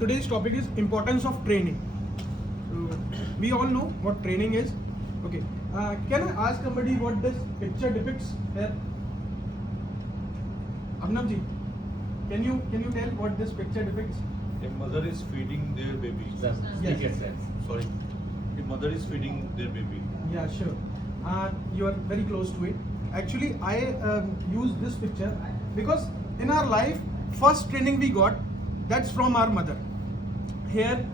Today's topic is importance of training. We all know what training is. Okay. Can I ask somebody what this picture depicts here? Abhinav ji, can you tell what this picture depicts? A mother is feeding their baby. Yes. Sorry. A mother is feeding their baby. Yeah, sure. You are very close to it. Actually, I use this picture because in our life, first training we got, that's from our mother. Here,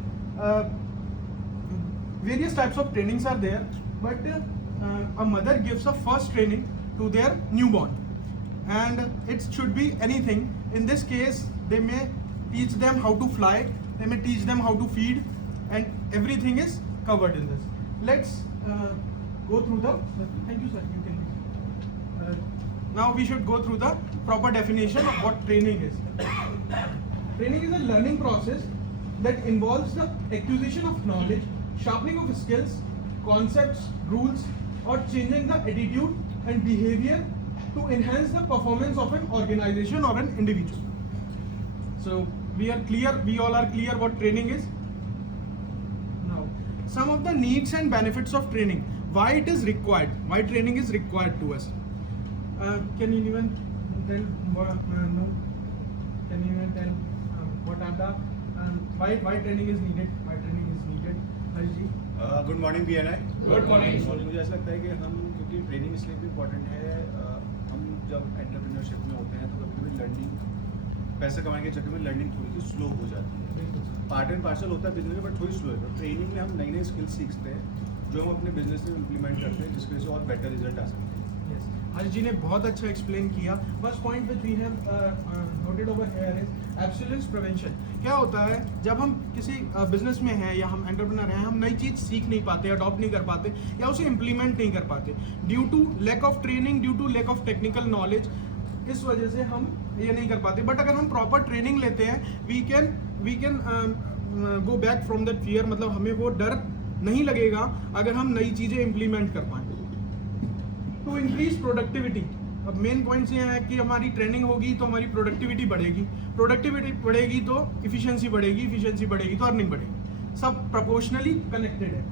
various types of trainings are there, but a mother gives a first training to their newborn, and it should be anything. In this case, they may teach them how to fly, they may teach them how to feed, and everything is covered in this. Let's go through the. Thank you, sir. You can. Now we should go through the proper definition of what training is. Training is a learning process that involves the acquisition of knowledge, sharpening of skills, concepts, rules, or changing the attitude and behavior to enhance the performance of an organization or an individual. So we all are clear what training is. Now, some of the needs and benefits of training, why it is required, why training is required to us. Can you even tell what are the why training is needed? Why training is needed? Harsh ji. Good morning BNI. Good morning. मुझे ऐसा लगता है कि हम क्योंकि training इसलिए भी important है, हम जब एंटरप्रेन्योरशिप में होते हैं तो कभी कभी लर्निंग पैसा कमाने के चक्कर में लर्निंग थोड़ी सी स्लो हो जाती है. पार्ट एंड पार्सल होता है बिजनेस में, बट थोड़ी स्लो है. तो ट्रेनिंग में हम नई नई स्किल्स सीखते हैं जो हम अपने बिजनेस में इम्प्लीमेंट करते हैं, जिसकी वजह से और बेटर रिजल्ट आ सकते हैं. हर्ष जी ने बहुत अच्छा एक्सप्लेन किया. First point which we have noted over here is absolute prevention. क्या होता है जब हम किसी बिजनेस में हैं या हम एंटरप्रेन्योर हैं, हम नई चीज़ सीख नहीं पाते, अडॉप्ट नहीं कर पाते या उसे इम्प्लीमेंट नहीं कर पाते due to lack of training, due to lack of technical knowledge. इस वजह से हम ये नहीं कर पाते. बट अगर हम प्रॉपर ट्रेनिंग लेते हैं, we can go back from that fear. मतलब हमें वो डर नहीं लगेगा अगर हम नई चीज़ें इम्प्लीमेंट कर पाएँ. To increase productivity. अब मेन पॉइंट्स ये हैं कि हमारी ट्रेनिंग होगी तो हमारी प्रोडक्टिविटी बढ़ेगी, प्रोडक्टिविटी बढ़ेगी तो इफिशिएंसी बढ़ेगी, इफिशिएंसी बढ़ेगी तो अर्निंग बढ़ेगी. सब प्रोपोर्शनली कनेक्टेड है.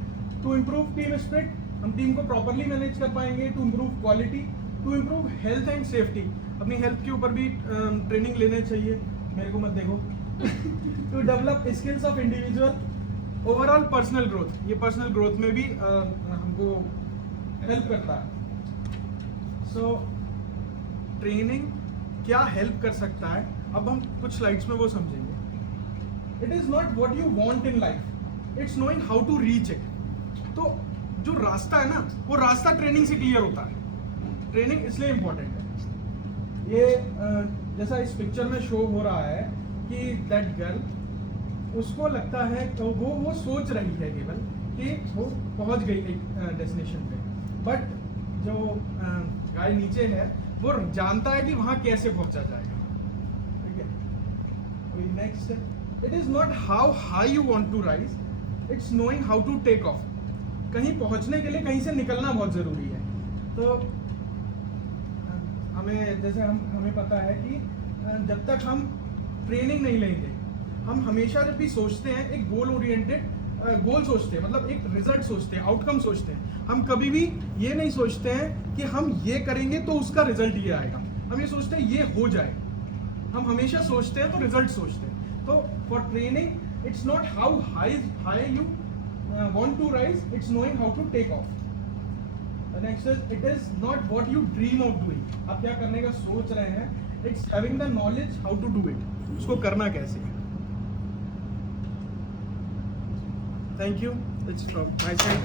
टू इम्प्रूव टीम स्पिरिट, हम टीम को प्रॉपरली मैनेज कर पाएंगे. To improve quality, to improve health and safety. अपनी हेल्थ के ऊपर भी ट्रेनिंग लेने चाहिए. मेरे को मत देखो. To develop skills of individual. Overall personal growth, ये पर्सनल ग्रोथ में भी हमको हेल्प करता है. सो ट्रेनिंग क्या हेल्प कर सकता है, अब हम कुछ स्लाइड्स में वो समझेंगे. It is not what you want in life, it's knowing how to reach it. तो जो रास्ता है ना, वो रास्ता ट्रेनिंग से क्लियर होता है. ट्रेनिंग इसलिए इंपॉर्टेंट है. ये जैसा इस पिक्चर में शो हो रहा है कि दैट गर्ल, उसको लगता है तो वो सोच रही है केवल कि वो पहुंच गई एक डेस्टिनेशन पे, बट जो गाय नीचे है वो जानता है कि वहां कैसे पहुंचा जाएगा. ठीक है. Next, it is not how high you want to rise, it's knowing how to take off. कहीं पहुंचने के लिए कहीं से निकलना बहुत जरूरी है. तो हमें पता है कि जब तक हम ट्रेनिंग नहीं लेंगे, हम हमेशा जब भी सोचते हैं एक गोल ओरिएंटेड गोल सोचते हैं, मतलब एक रिजल्ट सोचते हैं, आउटकम सोचते हैं. हम कभी भी ये नहीं सोचते हैं कि हम ये करेंगे तो उसका रिजल्ट ये आएगा. हम ये सोचते हैं ये हो जाए. हम हमेशा सोचते हैं तो रिजल्ट सोचते हैं. तो for training it's not how high you want to rise, it's knowing how to take off. Next is, it is not what you dream of doing. आप क्या करने का सोच रहे हैं, it's having the knowledge how to do it. उसको करना कैसे है. Thank you. It's from my side.